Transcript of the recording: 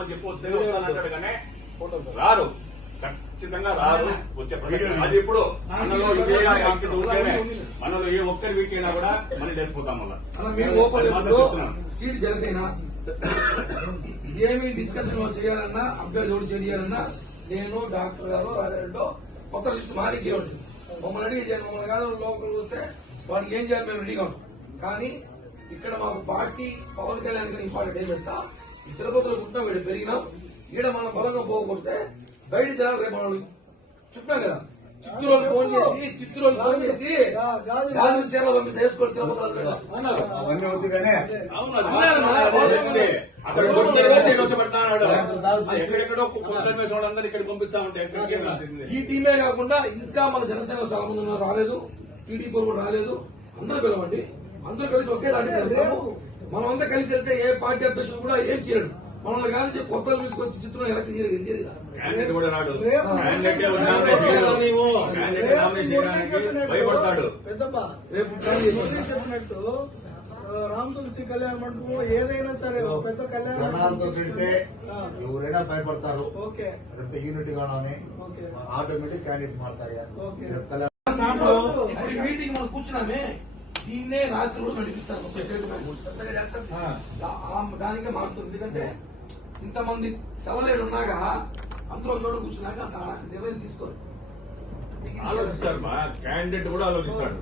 అని చెప్పి వస్తే వస్తానంటాడు కానీ రారు. ఖచ్చితంగా రారు వచ్చే ప్రసక్తి. అది ఇప్పుడు మనలో మనలో ఏ ఒక్కరి వీక్ అయినా కూడా మనం చేసిపోతాం మళ్ళా. సీట్ జనసేన ఏమి డిస్కషన్ చేయాలన్నా అభ్యర్థి ఎవరు చేయాలన్నా నేను డాక్టర్ గారు రాజారెడ్డి కొత్త లిస్ట్ మాది గేవండి మమ్మల్ని అడిగి చేయాలి. మమ్మల్ని కాదు లోపలికి వస్తే వాడికి ఏం చేయాలి మేము రెడీగా ఉంటాం. కానీ ఇక్కడ మాకు పార్టీ పవన్ కళ్యాణ్ ఇంపార్టెంట్ ఏం చేస్తా ఈ తిరుపతిలో పుట్టినా వీడు పెరిగినాం ఈడ మనం బలంగా పోగొడితే బయట జనాలు రేపు మనం చెప్పాం కదా. చిత్తూరు ఫోన్ చేసి చిత్తూరు ఫోన్ చేసి గాజు చీరలు పంపిస్తే వేసుకొని తిరుపతి. అవన్నీ కానీ. అక్కడ రోజు ఇక్కడ పంపిస్తా ఉంటే. ఈ టీమే కాకుండా ఇంకా మన జనసేన చాలా మంది ఉన్నారు. రాలేదు. టీడీపీ కూడా రాలేదు. అందరూ పిలవండి. అందరూ కలిసి ఒకే దాంట్లో వెళ్తాము మనం అంతా కలిసి వెళ్తే ఏ పార్టీ అధ్యక్షుడు కూడా ఏం చేయడు. మనల్ని కాదు చెప్పి కొత్త తీసుకొచ్చి చిత్రం ఎలక్షన్ చేయలేదు. కూడా రాడు. భయపడతాడు. రేపు చెప్పినట్టు రామ్ తులసి కళ్యాణ మండపం ఏదైనా సరే పెద్ద కళ్యాణ ఎవరైనా భయపడతారు. అదంతా యూనిట్ గానే ఆటోమేటిక్ క్యాండిడేట్ మనం కూర్చున్నామే. దీన్నే రాత్రి కూడా ఆ- దానికే మారుతుంది. ఎందుకంటే ఇంతమంది తెల్లలేడు ఉన్నాగా ఒక చోట కూర్చున్నాక అంత నిర్ణయం తీసుకోరు. ఆలోచిస్తారు మా క్యాండిడేట్ కూడా ఆలోచిస్తాడు.